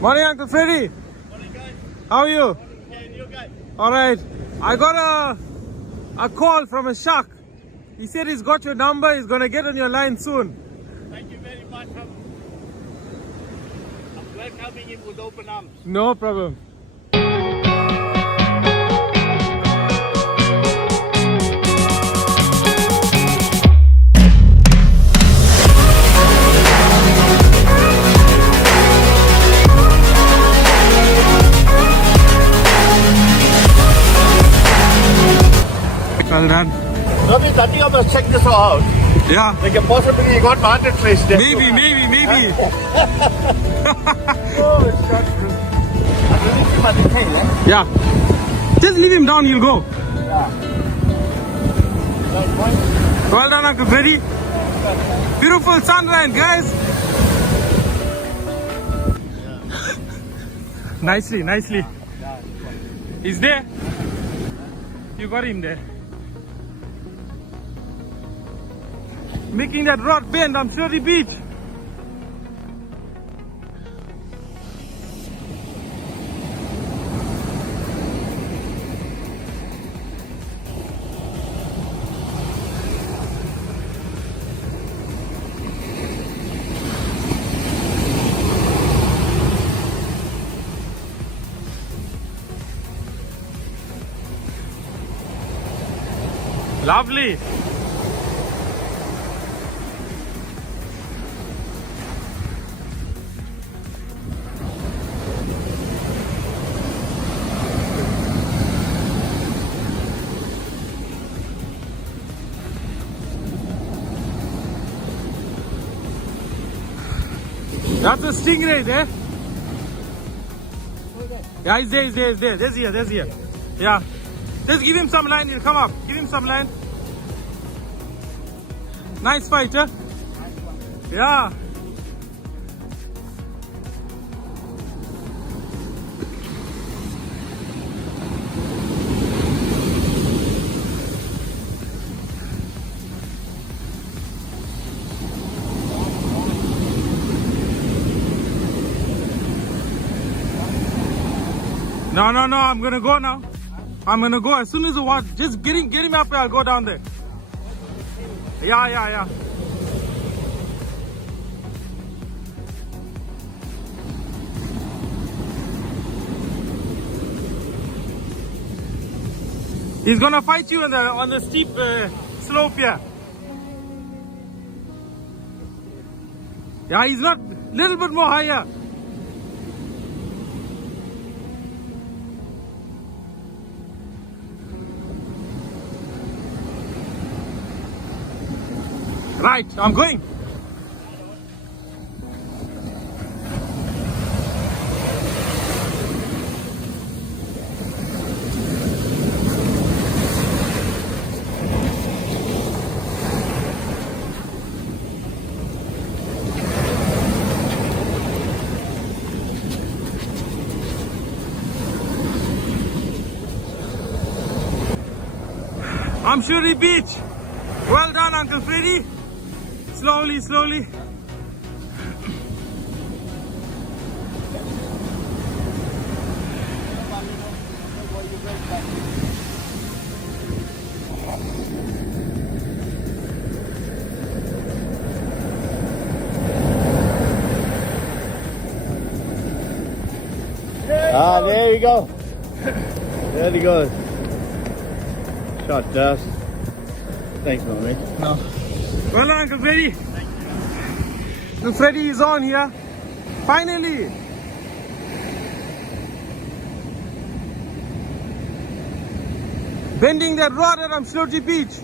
Morning, Uncle Freddy. Morning, guys. How are you? Yeah, you guys. All right. I got a call from a shark. He said he's got your number. He's going to get on your line soon. Thank you very much. I'm welcoming him with open arms. No problem. Well done. Robbie, I think I must check this out. Yeah. Like a possibility you got marketplace there. Maybe. Oh, it's shot. I release him at the tail, eh? Yeah. Just leave him down, he'll go. Yeah. Well done, Uncle Freddy. Beautiful sunrise, guys. Nicely. He's there. You got him there. Making that rod bend on Freddy Beach. Lovely. That's a stingray there. Yeah, he's there. There's here. Yeah. Just give him some line, he'll come up. Give him some line. Nice fight, huh? Yeah. No, I'm gonna go now. I'm gonna go as soon as the water. Just get him up there, I'll go down there. Yeah. He's gonna fight you on the steep slope here. Yeah, he's not little bit more higher. Right, I'm going. I'm Shuri Beach. Well done, Uncle Freddy. Slowly. Ah, there you go. There he goes. Shot dust. Thanks, mommy. No. Well done, Uncle Freddy. Uncle Freddy is on here. Finally. Bending that rod at Amsloti Beach.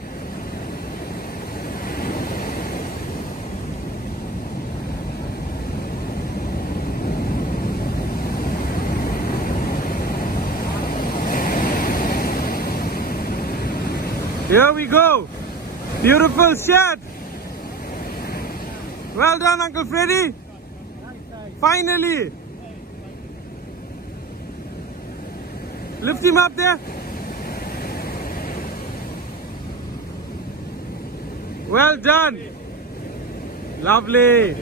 Here we go. Beautiful shot. Well done, Uncle Freddy. Finally. Lift him up there. Well done. Lovely.